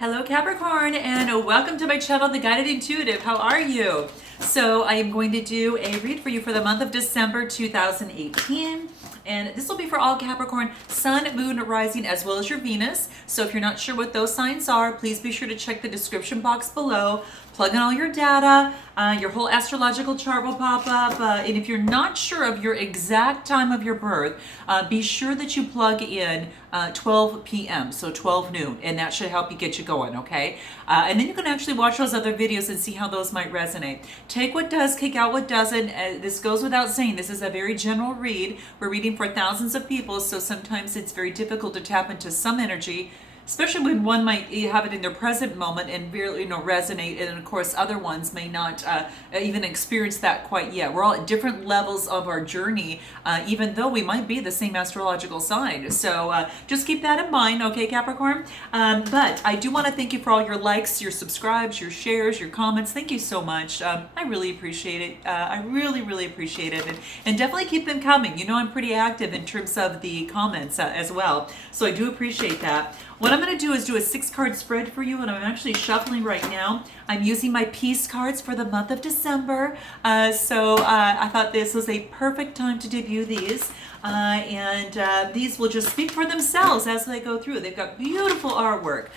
Hello Capricorn, and welcome to my channel, The Guided Intuitive. How are you? So I am going to do a read for you for the month of December 2018. And this will be for all Capricorn, Sun, Moon, Rising, as well as your Venus. So if you're not sure what those signs are, please be sure to check the description box below. Plug in all your data. Your whole astrological chart will pop up. And if you're not sure of your exact time of your birth, be sure that you plug in 12 p.m., so 12 noon, and that should help you get you going, okay? And then you can actually watch those other videos and see how those might resonate. Take what does, kick out what doesn't. This goes without saying. This is a very general read. We're reading for thousands of people, so sometimes it's very difficult to tap into some energy, especially when one might have it in their present moment and really, resonate, and of course other ones may not even experience that quite yet. We're all at different levels of our journey, even though we might be the same astrological sign. So just keep that in mind, okay, Capricorn? But I do want to thank you for all your likes, your subscribes, your shares, your comments. Thank you so much. I really appreciate it. I really, really appreciate it. And definitely keep them coming. You know, I'm pretty active in terms of the comments as well. So I do appreciate that. What I'm going to do is do a 6-card spread for you, and I'm actually shuffling right now. I'm using my peace cards for the month of December, so I thought this was a perfect time to debut these. And these will just speak for themselves as they go through. They've got beautiful artwork,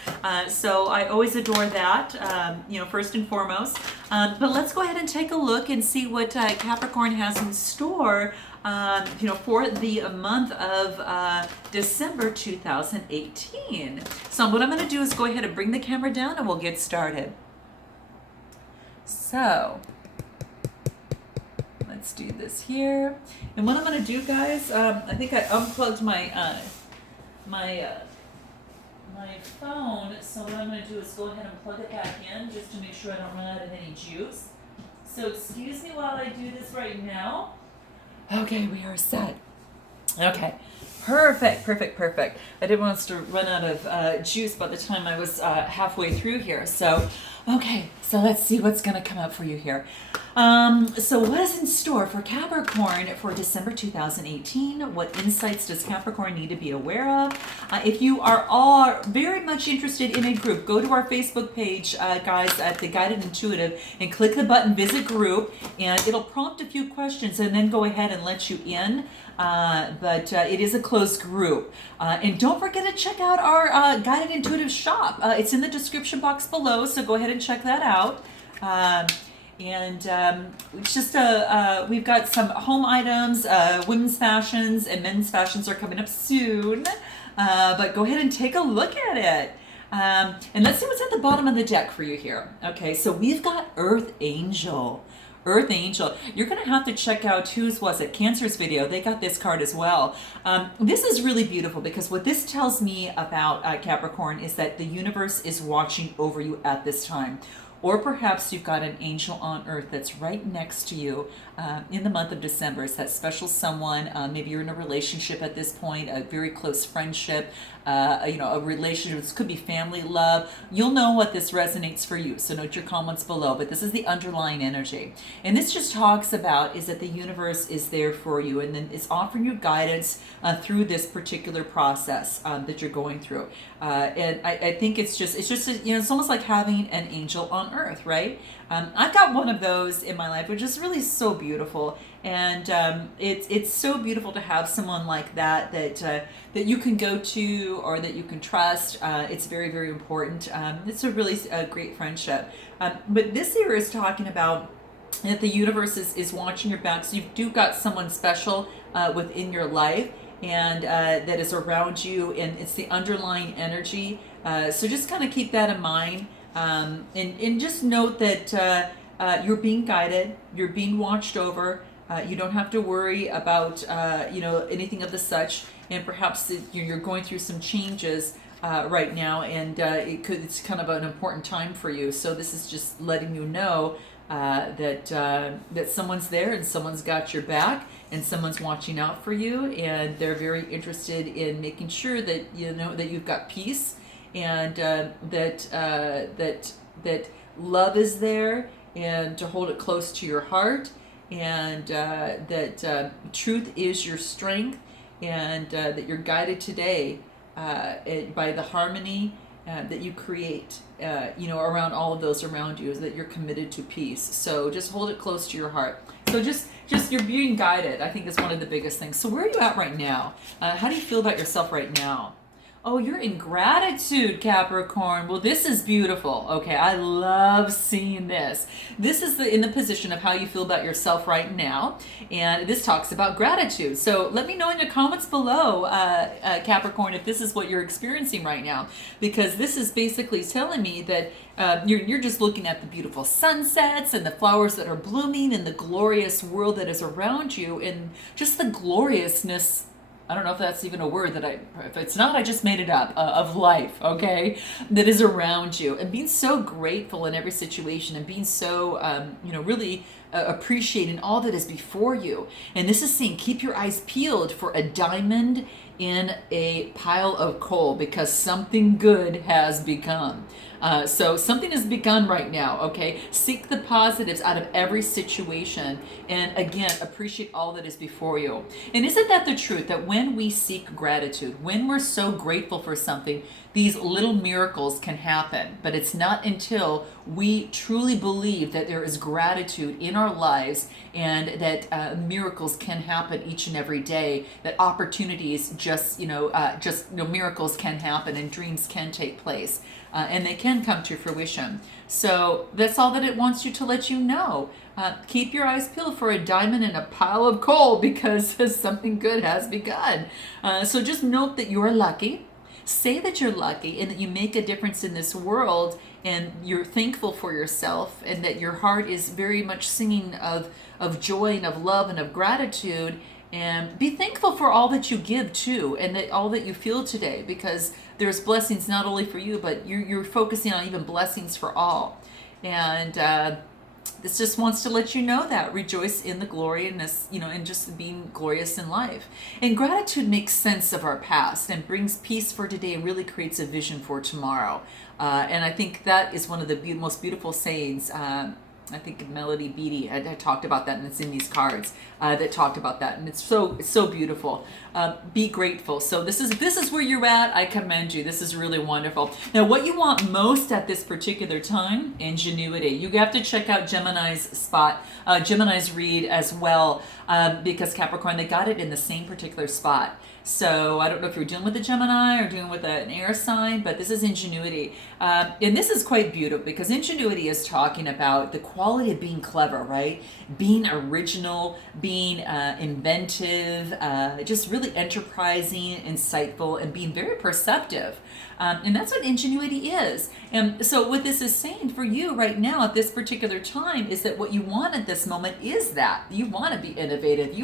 so I always adore that, first and foremost. But let's go ahead and take a look and see what Capricorn has in store for the month of December 2018. So what I'm going to do is go ahead and bring the camera down and we'll get started. So let's do this here. And what I'm going to do, guys, I think I unplugged my my phone. So what I'm going to do is go ahead and plug it back in just to make sure I don't run out of any juice. So excuse me while I do this right now. Okay, we are set. Okay, perfect. I didn't want us to run out of juice by the time I was halfway through here. So, okay, so let's see what's going to come up for you here. So what is in store for Capricorn for December 2018? What insights does Capricorn need to be aware of? If you are all very much interested in a group, go to our Facebook page, guys, at The Guided Intuitive, and click the button Visit Group, and it'll prompt a few questions and then go ahead and let you in. But it is a closed group. And don't forget to check out our Guided Intuitive shop. It's in the description box below, so go ahead and check that out. It's just we've got some home items, women's fashions and men's fashions are coming up soon. But go ahead and take a look at it. And let's see what's at the bottom of the deck for you here. Okay, so we've got Earth Angel. Earth Angel. You're going to have to check out Cancer's video. They got this card as well. This is really beautiful because what this tells me about Capricorn is that the universe is watching over you at this time. Or perhaps you've got an angel on earth that's right next to you in the month of December. It's that special someone. Maybe you're in a relationship at this point, a very close friendship, a relationship. This could be family, love. You'll know what this resonates for you. So note your comments below. But this is the underlying energy. And this just talks about is that the universe is there for you. And then it's offering you guidance through this particular process that you're going through. And I think it's almost like having an angel on earth, right? I've got one of those in my life, which is really so beautiful, and it's so beautiful to have someone like that that you can go to or that you can trust. It's very, very important. It's a really great friendship. But this here is talking about that the universe is watching your back, so you do got someone special within your life, and that is around you, and it's the underlying energy. So just kind of keep that in mind. And just note that you're being guided, you're being watched over. You don't have to worry about anything of the such. And perhaps you're going through some changes right now, and it's kind of an important time for you. So this is just letting you know that someone's there and someone's got your back and someone's watching out for you, and they're very interested in making sure that that you've got peace, and that love is there, and to hold it close to your heart, and that truth is your strength, and that you're guided today by the harmony that you create, around all of those around you, is that you're committed to peace. So just hold it close to your heart. So just you're being guided. I think is one of the biggest things. So where are you at right now? How do you feel about yourself right now? Oh, you're in gratitude, Capricorn. Well, this is beautiful. Okay, I love seeing this. This is in the position of how you feel about yourself right now, and this talks about gratitude. So let me know in the comments below, Capricorn, if this is what you're experiencing right now, because this is basically telling me that you're just looking at the beautiful sunsets and the flowers that are blooming and the glorious world that is around you, and just the gloriousness. I don't know if that's even a word if it's not, I just made it up, of life, okay, that is around you, and being so grateful in every situation, and being so, really appreciating all that is before you. And this is saying, keep your eyes peeled for a diamond in a pile of coal, because something good has begun. So something has begun right now, okay? Seek the positives out of every situation, and again, appreciate all that is before you. And isn't that the truth, that when we seek gratitude, when we're so grateful for something, these little miracles can happen. But it's not until we truly believe that there is gratitude in our lives, and that miracles can happen each and every day, that opportunities miracles can happen, and dreams can take place. And they can come to fruition. So that's all that it wants you to let you know. Keep your eyes peeled for a diamond in a pile of coal, because something good has begun. So just note that you're lucky. Say that you're lucky, and that you make a difference in this world, and you're thankful for yourself, and that your heart is very much singing of joy and of love and of gratitude. And be thankful for all that you give too, and that all that you feel today, because there's blessings not only for you, but you're focusing on even blessings for all. And this just wants to let you know that rejoice in the glory, and this, and just being glorious in life. And gratitude makes sense of our past and brings peace for today, and really creates a vision for tomorrow. And I think that is one of the most beautiful sayings. I think Melody Beattie had talked about that, and it's in these cards that talked about that, and it's so beautiful. Be grateful. So this is where you're at. I commend you. This is really wonderful. Now, what you want most at this particular time, ingenuity. You have to check out Gemini's read as well, because Capricorn, they got it in the same particular spot. So I don't know if you're dealing with a Gemini or dealing with an air sign, but this is ingenuity. And this is quite beautiful, because ingenuity is talking about the quality of being clever, right? Being original, being inventive, just really enterprising, insightful, and being very perceptive. And that's what ingenuity is. And so what this is saying for you right now at this particular time is that what you want at this moment is that. You want to be innovative.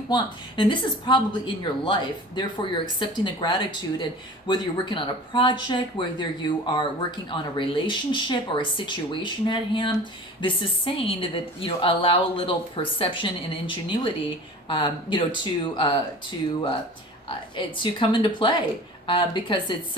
And this is probably in your life. Therefore, you're accepting the gratitude. And whether you're working on a project, whether you are working on a relationship or a situation at hand, this is saying that, allow a little perception and ingenuity, to come into play, because it's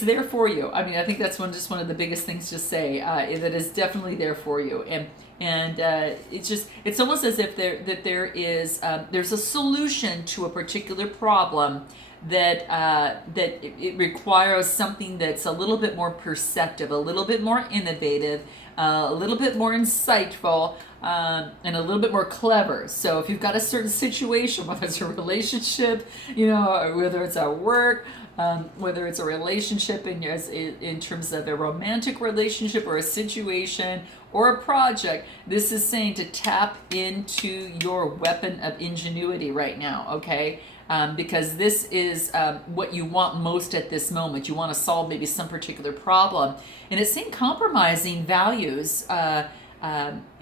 there for you. I mean, I think that's one of the biggest things to say, that is definitely there for you. And it's almost as if there's a solution to a particular problem that it requires something that's a little bit more perceptive, a little bit more innovative, a little bit more insightful, and a little bit more clever. So if you've got a certain situation, whether it's a relationship, or whether it's at work, whether it's a relationship in terms of a romantic relationship or a situation or a project, this is saying to tap into your weapon of ingenuity right now, okay? Because this is what you want most at this moment. You want to solve maybe some particular problem. And it's saying compromising values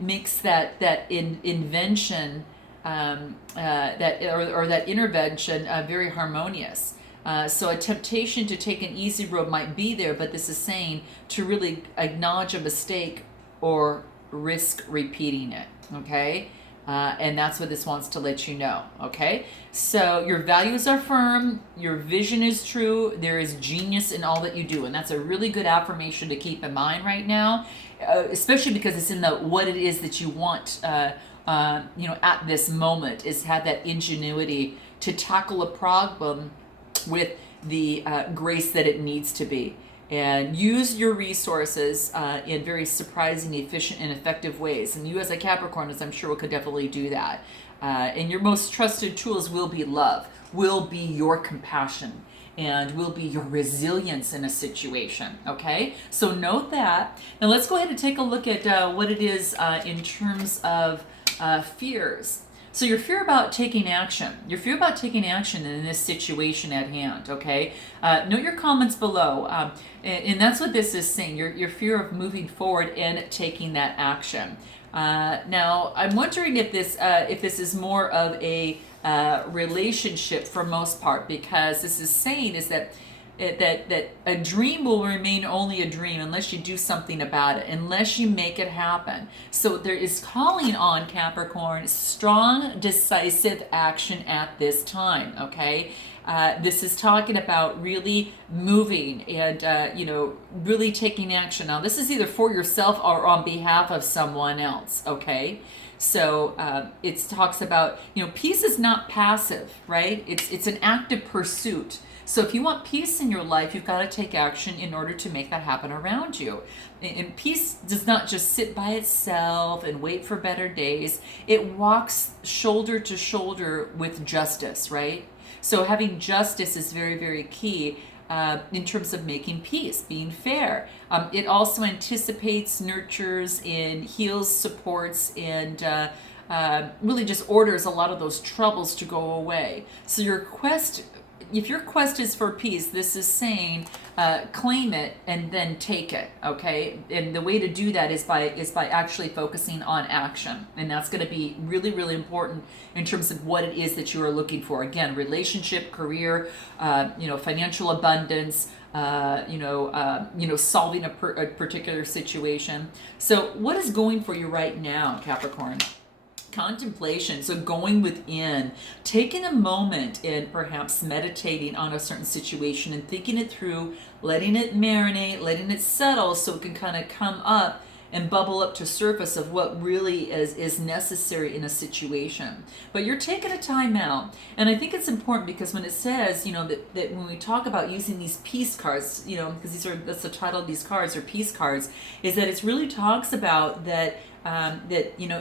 makes that invention, that intervention very harmonious. So a temptation to take an easy road might be there, but this is saying to really acknowledge a mistake or risk repeating it, okay? And that's what this wants to let you know, okay? So your values are firm, your vision is true, there is genius in all that you do, and that's a really good affirmation to keep in mind right now, especially because it's in what it is that you want, at this moment, is have that ingenuity to tackle a problem with the grace that it needs to be. And use your resources in very surprising, efficient, and effective ways. And you as a Capricorn, as I'm sure, could definitely do that. And your most trusted tools will be love, will be your compassion, and will be your resilience in a situation. Okay, so note that. Now let's go ahead and take a look at what it is in terms of fears. So your fear about taking action. Your fear about taking action in this situation at hand, okay? Note your comments below. And that's what this is saying, your fear of moving forward and taking that action. Now, I'm wondering if this is more of a relationship for most part, because this is saying is that a dream will remain only a dream unless you do something about it, unless you make it happen. So there is calling on Capricorn strong, decisive action at this time, okay? This is talking about really moving and, really taking action. Now, this is either for yourself or on behalf of someone else, okay? So it talks about, peace is not passive, right? It's an active pursuit. So if you want peace in your life, you've got to take action in order to make that happen around you. And peace does not just sit by itself and wait for better days. It walks shoulder to shoulder with justice, right? So having justice is very, very key in terms of making peace, being fair. It also anticipates, nurtures, and heals, supports, and really just orders a lot of those troubles to go away. So if your quest is for peace, this is saying claim it and then take it, okay? And the way to do that is by actually focusing on action. And that's going to be really, really important in terms of what it is that you are looking for. Again, relationship, career, financial abundance, solving a particular situation. So what is going for you right now, Capricorn? Contemplation, so going within, taking a moment and perhaps meditating on a certain situation and thinking it through, letting it marinate, letting it settle so it can kind of come up and bubble up to surface of what really is necessary in a situation. But you're taking a time out. And I think it's important because when it says, that when we talk about using these peace cards, because that's the title of these cards, are peace cards, is that it really talks about that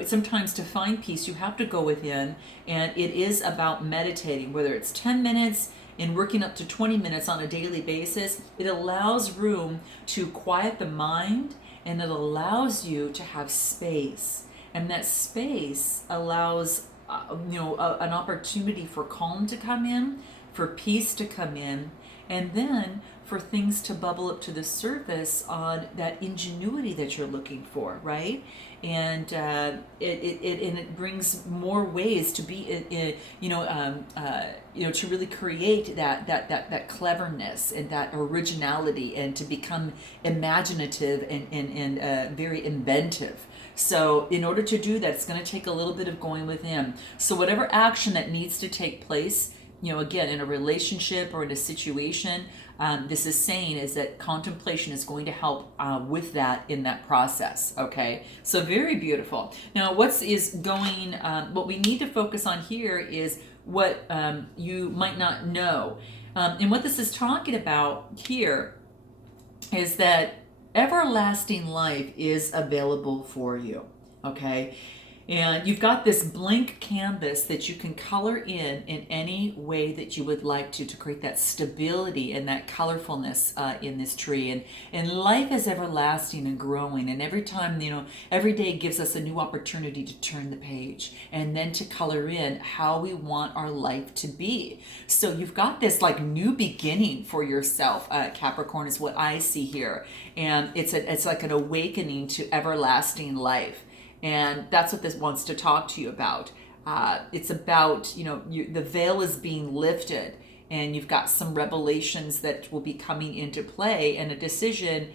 sometimes to find peace, you have to go within, and it is about meditating, whether it's 10 minutes and working up to 20 minutes on a daily basis. It allows room to quiet the mind, and it allows you to have space. And that space allows, an opportunity for calm to come in, for peace to come in, and then for things to bubble up to the surface on that ingenuity that you're looking for, right? And it brings more ways to be, to really create that cleverness and that originality, and to become imaginative and very inventive. So in order to do that, it's going to take a little bit of going within. So whatever action that needs to take place, again, in a relationship or in a situation, this is saying is that contemplation is going to help with that in that process, okay? So very beautiful. Now, what we need to focus on here is what you might not know. And what this is talking about here is that everlasting life is available for you, okay? And you've got this blank canvas that you can color in any way that you would like to create that stability and that colorfulness in this tree. And life is everlasting and growing. And every time, every day gives us a new opportunity to turn the page and then to color in how we want our life to be. So you've got this like new beginning for yourself, Capricorn, is what I see here. And it's like an awakening to everlasting life. And that's what this wants to talk to you about. It's about, the veil is being lifted, and you've got some revelations that will be coming into play, and a decision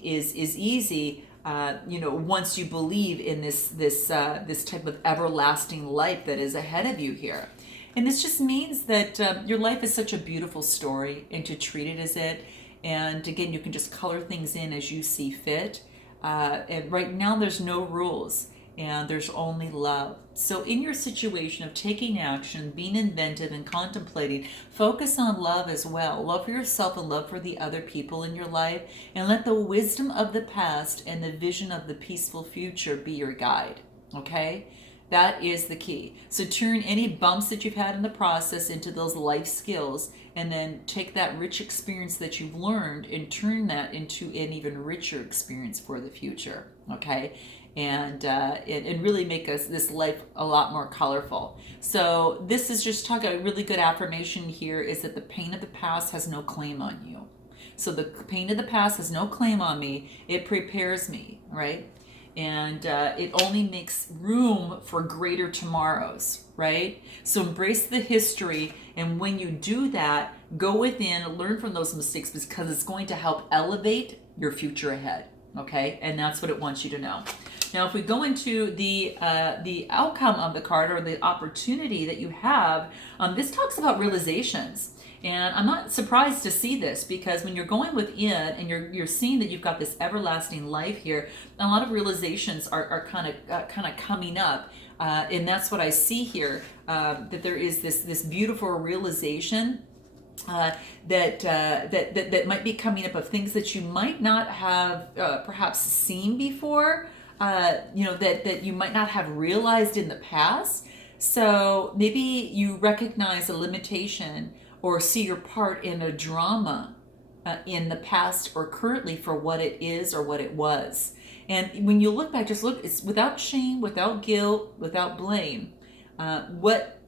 is easy, once you believe in this type of everlasting life that is ahead of you here. And this just means that your life is such a beautiful story, and to treat it as it. And again, you can just color things in as you see fit. And right now there's no rules, and there's only love. So in your situation of taking action, being inventive and contemplating, focus on love as well. Love for yourself and love for the other people in your life. And let the wisdom of the past and the vision of the peaceful future be your guide. Okay? That is the key. So turn any bumps that you've had in the process into those life skills, and then take that rich experience that you've learned and turn that into an even richer experience for the future. Okay? And really make us this life a lot more colorful. So this is just talking a really good affirmation here, is that the pain of the past has no claim on you. So the pain of the past has no claim on me. It prepares me, right? And it only makes room for greater tomorrows, right? So embrace the history, and when you do that, go within, learn from those mistakes, because it's going to help elevate your future ahead, okay? And that's what it wants you to know. Now, if we go into the outcome of the card, or the opportunity that you have, this talks about realizations. And I'm not surprised to see this, because when you're going within and you're seeing that you've got this everlasting life here, a lot of realizations are kind of coming up, and that's what I see here. That there is this beautiful realization that might be coming up, of things that you might not have perhaps seen before. That you might not have realized in the past. So maybe you recognize a limitation or see your part in a drama in the past or currently for what it is or what it was. And when you look back, just look, it's without shame, without guilt, without blame. What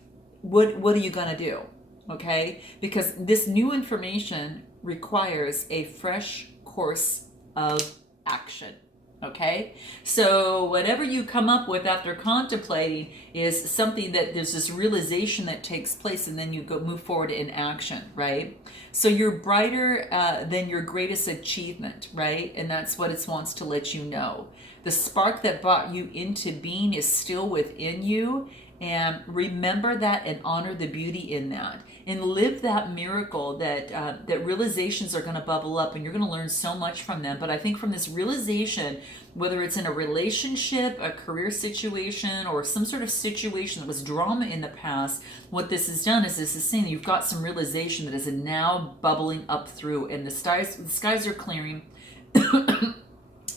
are you going to do? Okay? Because this new information requires a fresh course of action. Okay, so whatever you come up with after contemplating is something that there's this realization that takes place, and then you move forward in action, right? So you're brighter than your greatest achievement, right? And that's what it wants to let you know. The spark that brought you into being is still within you, and remember that and honor the beauty in that, and live that miracle that realizations are going to bubble up, and you're going to learn so much from them. But I think from this realization, whether it's in a relationship, a career situation, or some sort of situation that was drama in the past, what this has done is this is saying you've got some realization that is now bubbling up through, and the skies are clearing.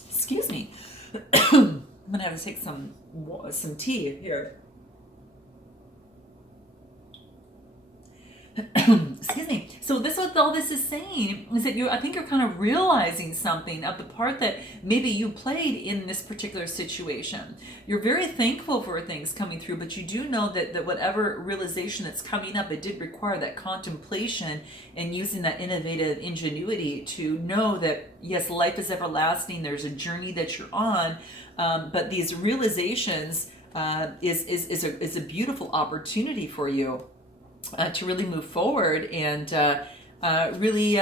Excuse me. I'm going to have to take some tea here. Excuse me. So this, what all this is saying is that I think you're kind of realizing something of the part that maybe you played in this particular situation. You're very thankful for things coming through, but you do know that whatever realization that's coming up, it did require that contemplation and using that innovative ingenuity to know that, yes, life is everlasting. There's a journey that you're on, but these realizations is a beautiful opportunity for you. To really move forward and really,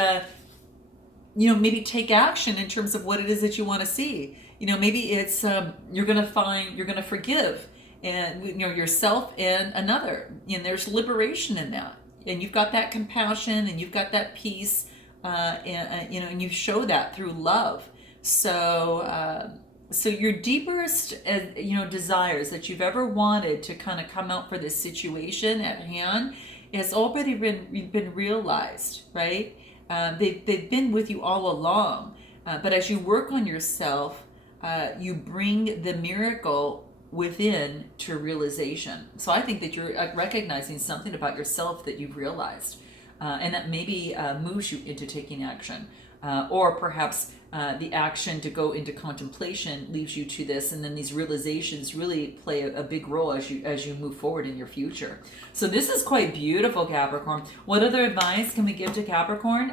maybe take action in terms of what it is that you want to see. Maybe it's you're going to forgive, and yourself and another, and there's liberation in that, and you've got that compassion and you've got that peace, and you show that through love. So your deepest, desires that you've ever wanted to kind of come out for this situation at hand has already been realized, right? They've been with you all along. But as you work on yourself, you bring the miracle within to realization. So I think that you're recognizing something about yourself that you've realized, and that maybe moves you into taking action. Or perhaps the action to go into contemplation leads you to this, and then these realizations really play a big role as you move forward in your future. So this is quite beautiful, Capricorn. What other advice can we give to Capricorn,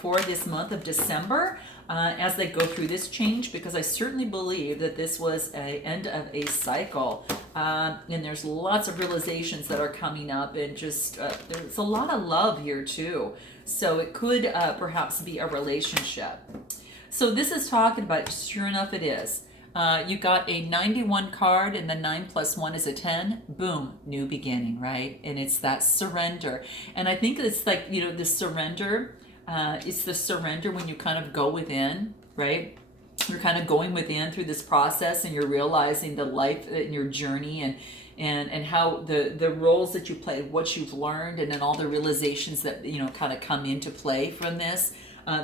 for this month of December as they go through this change? Because I certainly believe that this was an end of a cycle, and there's lots of realizations that are coming up, and just there's a lot of love here too. So it could perhaps be a relationship. So this is talking about, sure enough it is. You got a 91 card, and the 9 plus 1 is a 10. Boom, new beginning, right? And it's that surrender. And I think it's like, the surrender. It's the surrender when you kind of go within, right? You're kind of going within through this process, and you're realizing the life and your journey, and how the roles that you play, what you've learned, and then all the realizations that kind of come into play from this.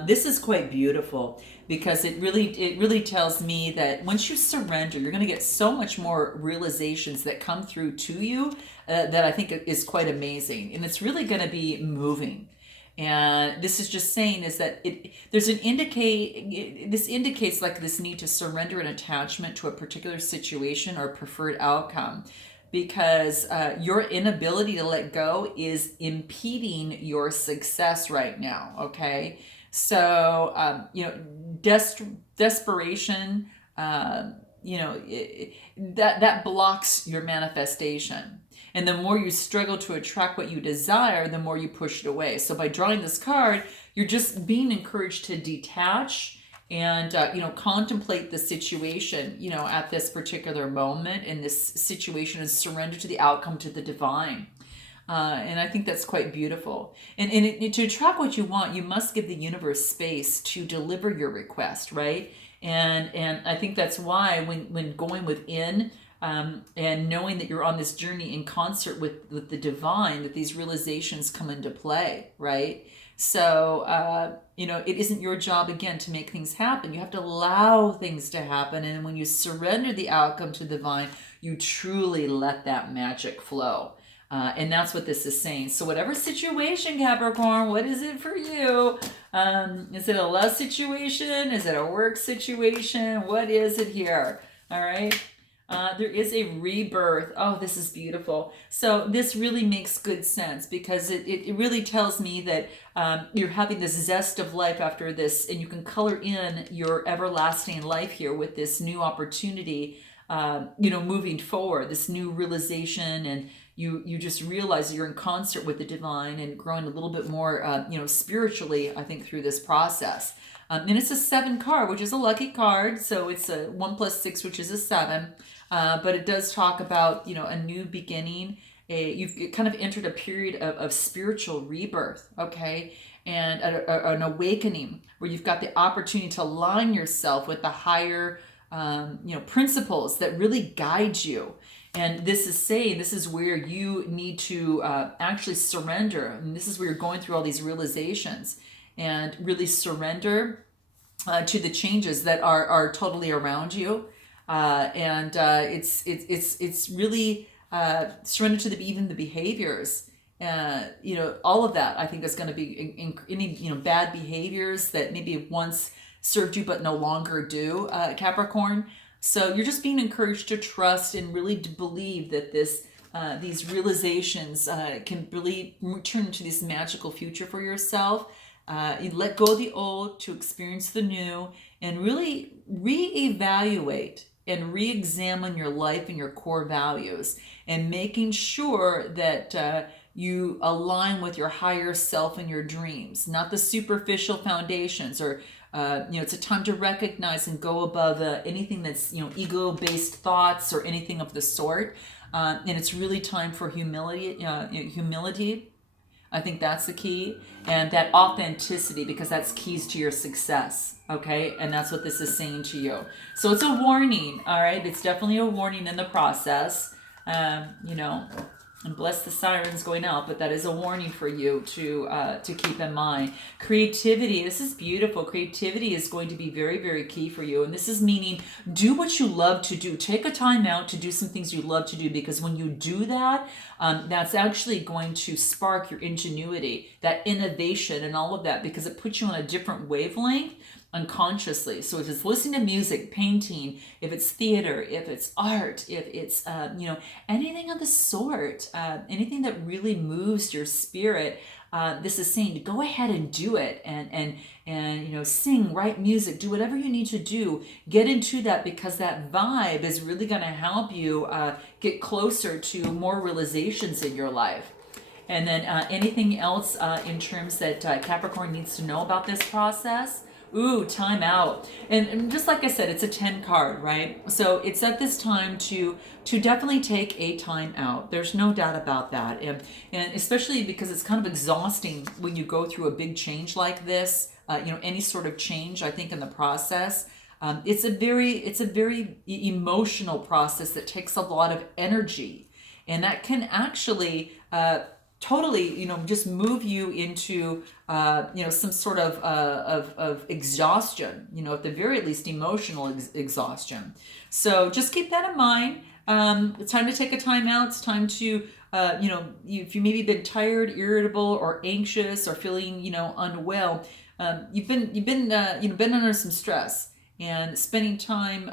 This is quite beautiful because it really tells me that once you surrender, you're going to get so much more realizations that come through to you that I think is quite amazing, and it's really going to be moving. And this is just saying is that this indicates like this need to surrender an attachment to a particular situation or preferred outcome, because your inability to let go is impeding your success right now. Okay, so desperation, that blocks your manifestation. And the more you struggle to attract what you desire, the more you push it away. So by drawing this card, you're just being encouraged to detach and contemplate the situation at this particular moment in this situation, and surrender to the outcome, to the divine. And I think that's quite beautiful. And to attract what you want, you must give the universe space to deliver your request, right? And I think that's why when going within, and knowing that you're on this journey in concert with the divine, that these realizations come into play, right? So, it isn't your job, again, to make things happen. You have to allow things to happen. And when you surrender the outcome to the divine, you truly let that magic flow. And that's what this is saying. So whatever situation, Capricorn, what is it for you? Is it a love situation? Is it a work situation? What is it here? All right. There is a rebirth. Oh, this is beautiful. So this really makes good sense, because it really tells me that you're having this zest of life after this, and you can color in your everlasting life here with this new opportunity, moving forward, this new realization, and you just realize you're in concert with the divine and growing a little bit more, spiritually, I think, through this process. And it's a 7 card, which is a lucky card. So it's a 1 + 6, which is a 7. But it does talk about, a new beginning. You've kind of entered a period of spiritual rebirth, okay? And an awakening where you've got the opportunity to align yourself with the higher, principles that really guide you. And this is saying this is where you need to actually surrender. And this is where you're going through all these realizations, and really surrender to the changes that are totally around you. It's really surrender to even the behaviors. All of that, I think, is going to be any bad behaviors that maybe once served you but no longer do, Capricorn. So you're just being encouraged to trust and really to believe that these realizations can really turn into this magical future for yourself. You let go of the old to experience the new, and really reevaluate and re-examine your life and your core values, and making sure that you align with your higher self and your dreams, not the superficial foundations. Or it's a time to recognize and go above anything that's ego-based thoughts or anything of the sort. And it's really time for humility. Humility, I think that's the key, and that authenticity, because that's keys to your success. Okay, and that's what this is saying to you. So it's a warning. All right, it's definitely a warning in the process. And bless the sirens going out, but that is a warning for you to keep in mind. Creativity, this is beautiful. Creativity is going to be very, very key for you. And this is meaning do what you love to do. Take a time out to do some things you love to do, because when you do that, that's actually going to spark your ingenuity, that innovation and all of that, because it puts you on a different wavelength unconsciously. So if it's listening to music, painting, if it's theater, if it's art, if it's anything of the sort, anything that really moves your spirit, this is saying to go ahead and do it, and sing, write music, do whatever you need to do. Get into that, because that vibe is really going to help you get closer to more realizations in your life. And then anything else in terms that Capricorn needs to know about this process? Ooh, time out. And just like I said, it's a 10 card, right? So it's at this time to definitely take a time out. There's no doubt about that. And especially because it's kind of exhausting when you go through a big change like this, any sort of change, I think, in the process. It's a very emotional process that takes a lot of energy. And that can actually totally, just move you into, some sort of exhaustion, at the very least emotional exhaustion. So just keep that in mind. It's time to take a time out. It's time to, if you maybe been tired, irritable, or anxious, or feeling, unwell, you've been under some stress. And spending time,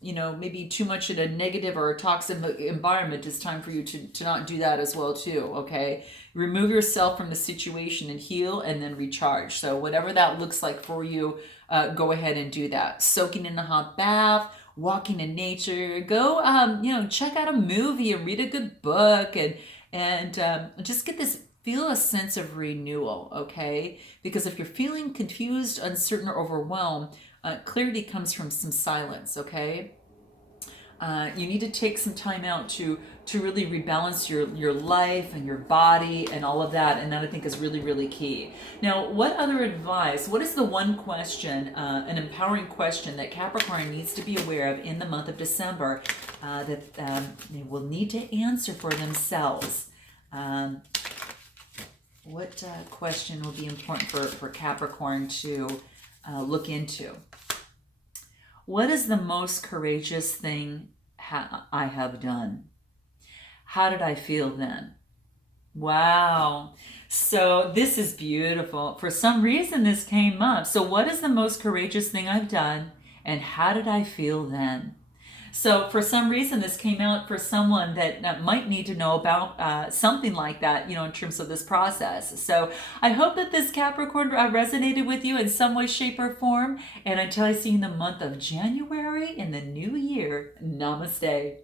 maybe too much in a negative or a toxic environment, is time for you to not do that as well too, okay? Remove yourself from the situation and heal, and then recharge. So whatever that looks like for you, go ahead and do that. Soaking in a hot bath, walking in nature, go, check out a movie and read a good book, and just get this, feel a sense of renewal, okay? Because if you're feeling confused, uncertain, or overwhelmed, clarity comes from some silence, okay? You need to take some time out to really rebalance your life and your body and all of that, and that I think is really, really key. Now, what other advice, what is the one question, an empowering question that Capricorn needs to be aware of in the month of December that they will need to answer for themselves? What question will be important for Capricorn to look into? What is the most courageous thing I have done? How did I feel then? Wow. So this is beautiful. For some reason, this came up. So what is the most courageous thing I've done? And how did I feel then? So for some reason, this came out for someone that might need to know about something like that, in terms of this process. So I hope that this Capricorn resonated with you in some way, shape, or form. And until I see you in the month of January in the new year, namaste.